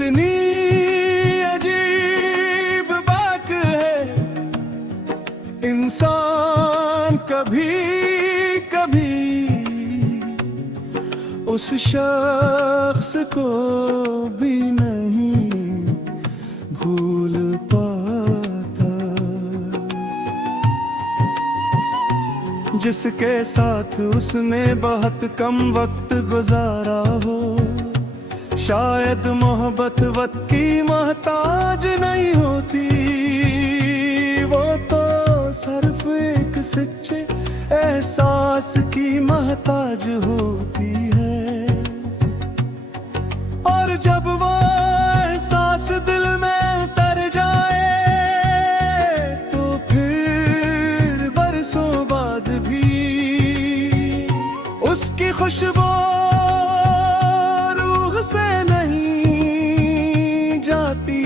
कितनी अजीब बात है, इंसान कभी कभी उस शख्स को भी नहीं भूल पाता जिसके साथ उसने बहुत कम वक्त गुजारा हो। शायद मोहब्बत वक्त की मोहताज नहीं होती, वो तो सिर्फ एक सच्चे एहसास की मोहताज होती है। और जब वो एहसास दिल में उतर जाए तो फिर बरसों बाद भी उसकी खुशबू से नहीं जाती।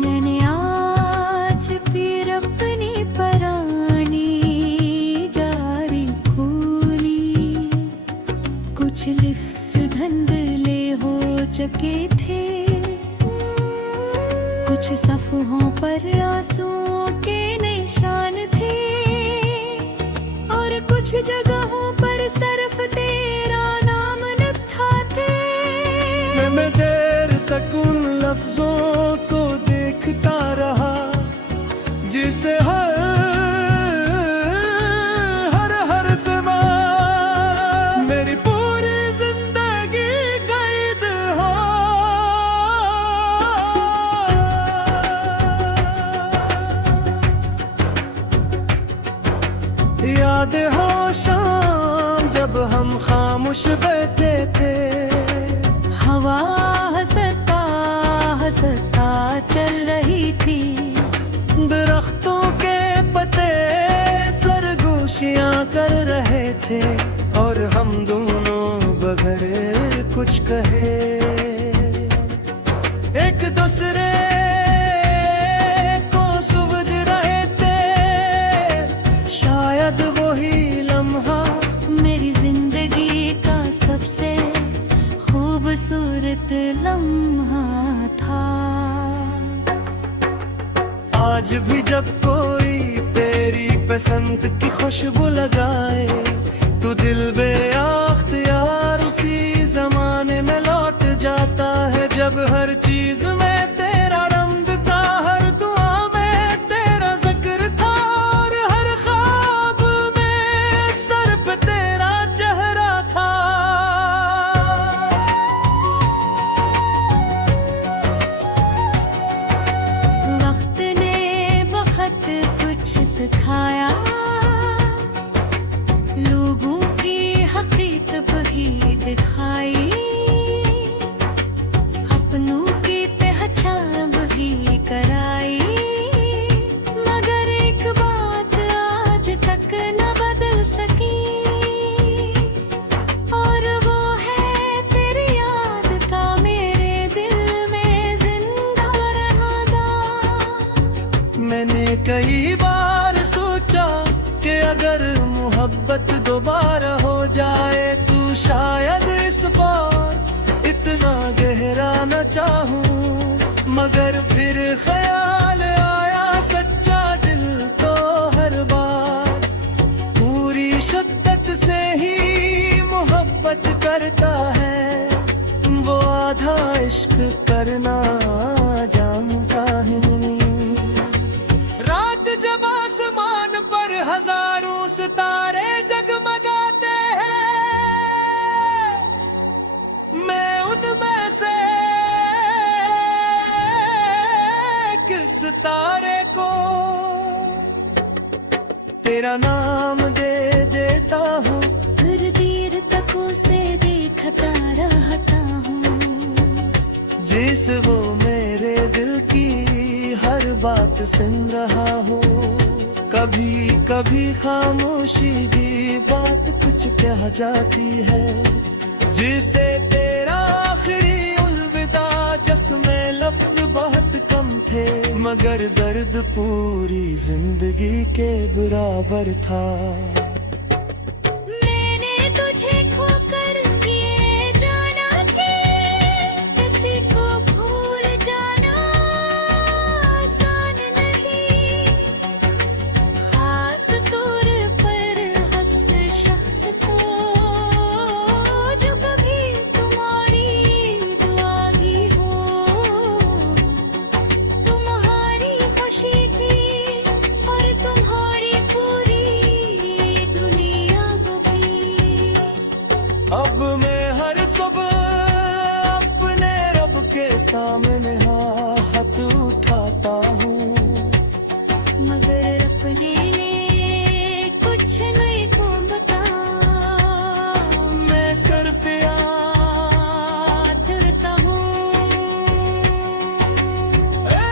मैंने आज फिर अपनी पुरानी डायरी खोली, कुछ लिफ्स धंधले हो चुके थे, कुछ सफ़हों पर आंसुओं के निशान थे, और कुछ जगहों पर सिर्फ तेरा नाम लिखा थे। मैं देर तक उन लफ्जों को देखता रहा जिसे हर बार मेरी पूरी जिंदगी कैद हो। याद हो शाम जब हम खामोश बैठे थे, हवा हंसता हंसता चल रही थी, दरख्तों के पत्ते सरगोशियां कर रहे थे, और हम दोनों बगैर कुछ कहे एक दूसरे को समझ रहे थे। शायद वही लम्हा मेरी जिंदगी का सबसे खूबसूरत लम्हा था। आज भी जब कोई तेरी पसंद की खुशबू लगाए तो दिल बेअख्तियार उसी जमाने में लौट जाता है, जब हर चीज में तेरा रंग था, हर दुआ में तेरा जिक्र था, और हर ख्वाब में सर पे तेरा चेहरा था। वक्त ने बहुत कुछ सिखाया, लोगों की हकीकत भी दिखाई, अपनों की पहचान भी कराई, मगर एक बात आज तक न बदल सकी, और वो है तेरी याद का मेरे दिल में जिंदा रहना। मैंने कई बार सोचा कि अगर मोहब्बत दोबारा हो जाए तो शायद इस बार इतना गहरा न चाहूं, मगर फिर ख्याल आया सच्चा दिल तो हर बार पूरी शिद्दत से ही मोहब्बत करता है, वो आधा इश्क करना जानता है। रात जब आसमान पर हजारों सितारे जगमगाते हैं, मैं उनमें से किस तारे को तेरा नाम दे देता हूँ, हर देर तक उसे देखता रहता हूँ, जिस वो मेरे दिल की हर बात सुन रहा हो। कभी कभी खामोशी भी बात कुछ कह जाती है, जिसे तेरा आखिरी अलविदा जिसमें लफ्ज बहुत कम थे, मगर दर्द पूरी जिंदगी के बराबर था। मैंने तुझे सामने हाथ उठाता हूँ, मगर अपने लिए कुछ नहीं घूमता। मैं सिर्फ याद करता हूँ ए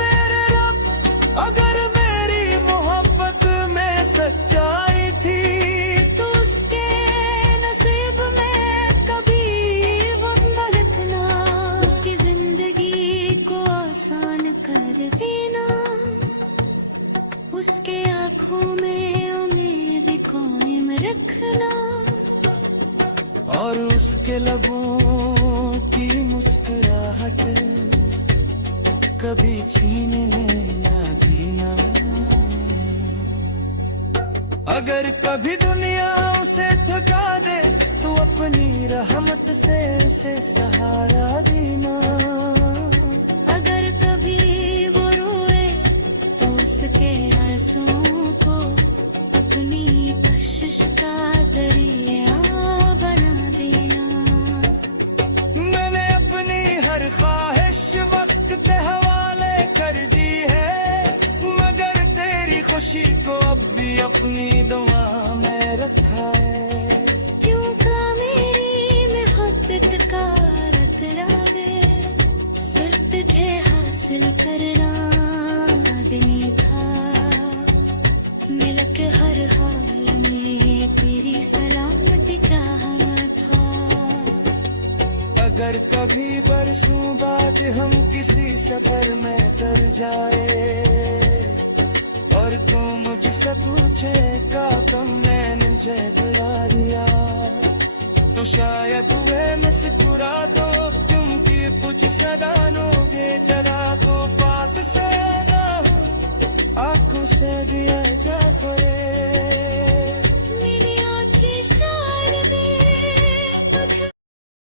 मेरे रब, अगर मेरी मोहब्बत में सच्चाई थी तो उसके नसीब में कभी वो न लिखना। उसकी जिंदगी को आसान कर देना, उसके आँखों में उम्मीद कायम रखना, और उसके लबों की मुस्कुराहट कभी छीनने ना देना। अगर कभी दुनिया उसे थका दे तो अपनी रहमत से उसे सहारा देना। अगर कभी वो रोए तो उसके आंसुओं को अपनी बख्शिश का जरिया बना देना। मैंने अपनी हर ख्वाहिश वक्त के हवाले कर दी है, मगर तेरी खुशी को अब भी अपनी दुआ में रखा है। क्यों का मेरी में हाथ टकारत रागे, सिर्फ तुझे हासिल करना आदमी था। मिलक हर हाल में तेरी सलामती चाहना था। अगर कभी बरसों बाद हम किसी सफर में कर जाए और तू मुझसे पूछे का तुम मैंने मुझे चुरा लिया, तो शायद वे मुस्कुरा दो, क्योंकि कुछ सदानोगे जरा तो फास से ना हो, आंखों से दिया जा करे।